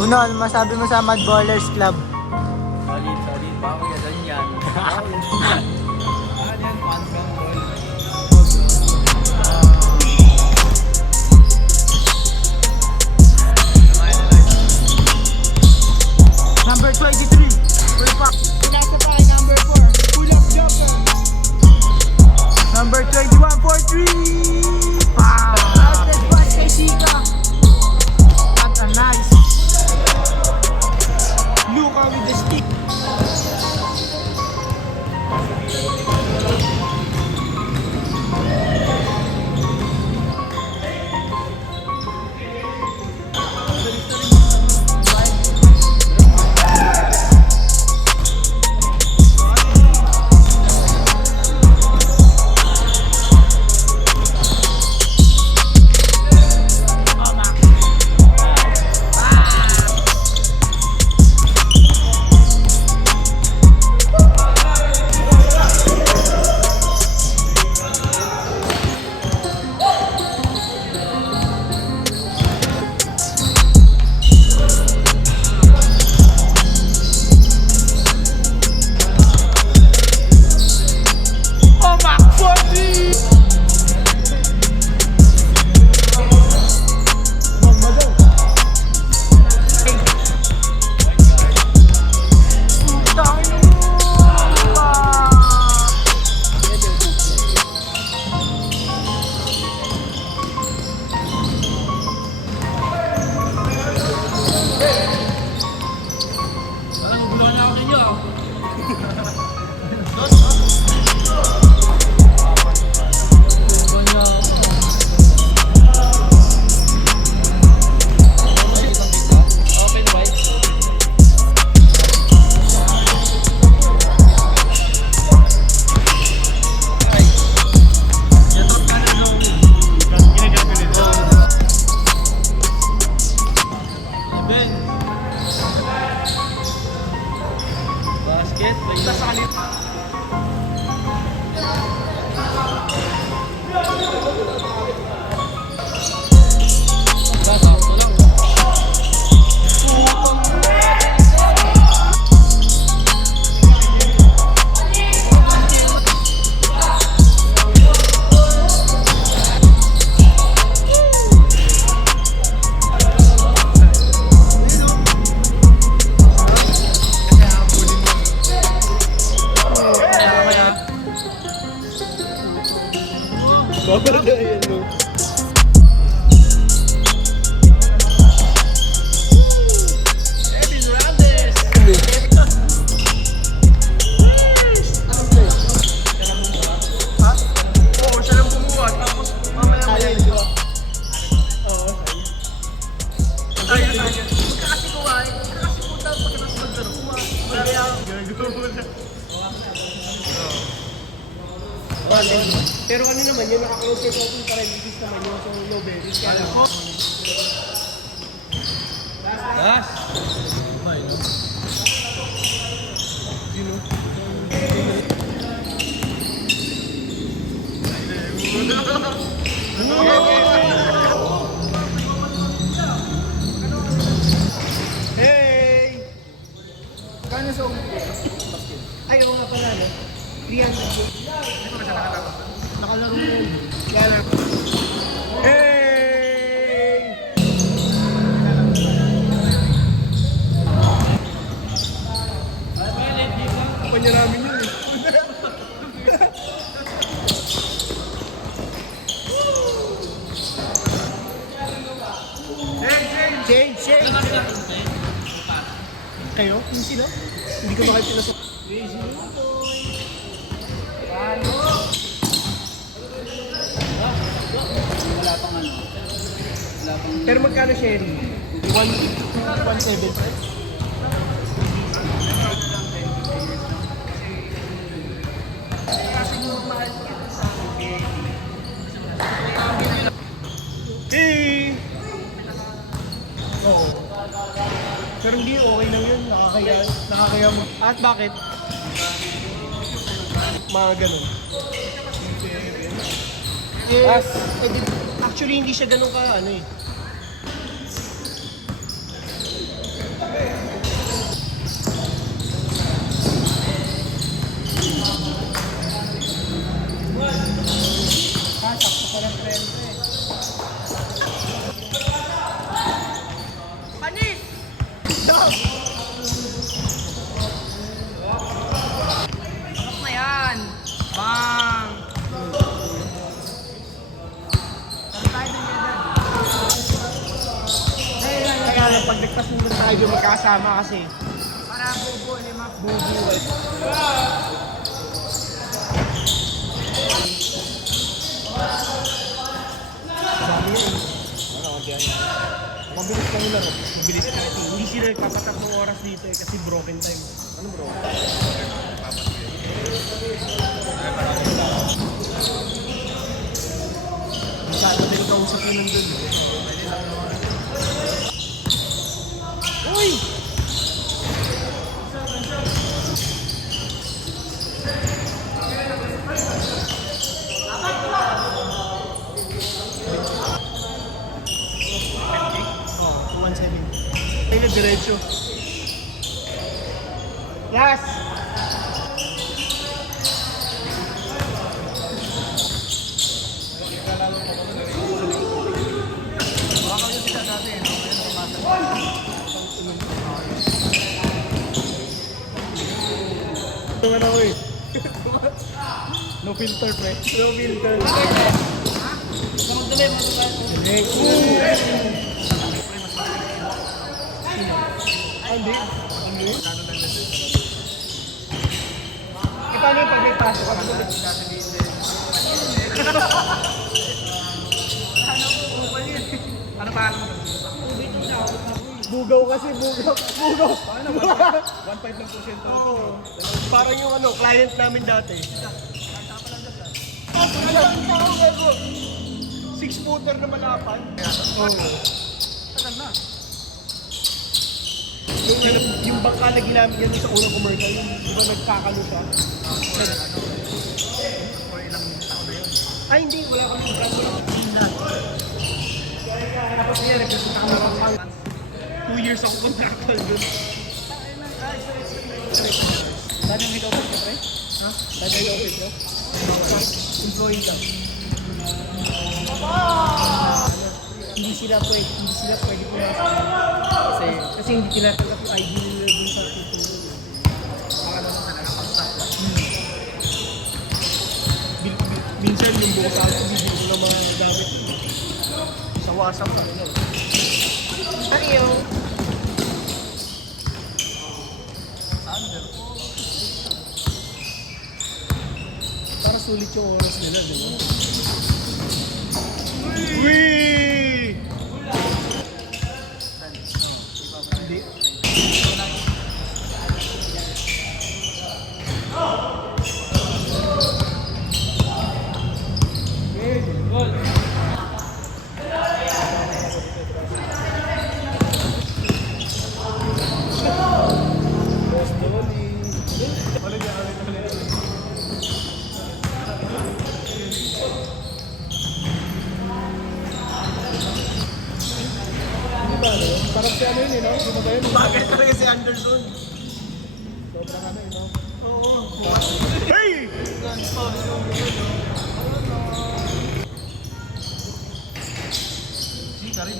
Uno, ano masabi mo sa Mad Ballers Club? Solid, solid. Bako yan yan. Bako yan. Ano yan? Panggang ball. Number 23. Full pack. Pinasa pa kay number 4. Pull up jumper. Number 21 for 3. Outside pass kay Sika. That's a nice. Luka with the stick. Basket. Basta sa kalit. Babagayan mo. Pero ano naman yun, naka-close yung parenthesis naman yun, so no berries. Kaya lang. Das. Hey! Kano sa ay, oo nga pala, no? 300. Nakalaro mo yun. Kaya lang. Hey! Ako niya namin yun eh. Change! Kayo? Yung sila? Hindi ko makita na sa... Wala pang ano. Wala pang... Pero magkano sharing? 1.75? Hey! Oo. Pero hindi okay lang yun. Nakakaya mo. At bakit? Mga ganun. Actually, hindi siya ganun ka, ano eh. sakto pa lang 30 eh. Panis! Sarap na yan! Bang! Kaya lang, pag nagpas naman tayo magkasama kasi. Para bubo, lima. Sabi yun. Mabilis lang lang. Mabilis lang. Hindi sila nagpapatak ng oras dito eh, kasi broken time. Ano broken? Sana din kausap yun nandun. Uy! Oo, 217. Ay, na diretso. Yes! Baka yung sila dati, no? Ngayon, pumasok. Ito na ako eh. No filter, pre. No filter. Next. Hindi. Paano yung pag may pasok ka? Ano pa? Bugaw kasi, bugaw. Bugaw. Ano? 1.5 lang porsyento. Oo. Parang yung ano, client namin dati. Six-footer na malapan. Oo. Tagal na. Yung bangka na ginamit yan sa unang commercial, yung di ba nagkakalo siya? For ilang taon na yun. Ay hindi, wala kami brand, wala kami brand. Tapos yan, nagkasita kami ng pang 2 years ako contractual dun. Saan yung head office ko, pre? Ha? Dahil yung office ko? Employee ka. Hindi sila pwede pumasok. Kasi hindi tinatanggap yung ID nila dun sa tutulong. Baka naman talaga pag-stop. Minsan yung buong sa akin, bibili ko ng mga gamit. Sa WhatsApp sa kanila. Ariyo! Thunder. Para sulit yung oras nila, di ba? Uy! Hindi. Parang si ano yun, no? Di ba ba yun? Bagay talaga si Anderson. Sobrang ano yun, no? Hey! Si Karim,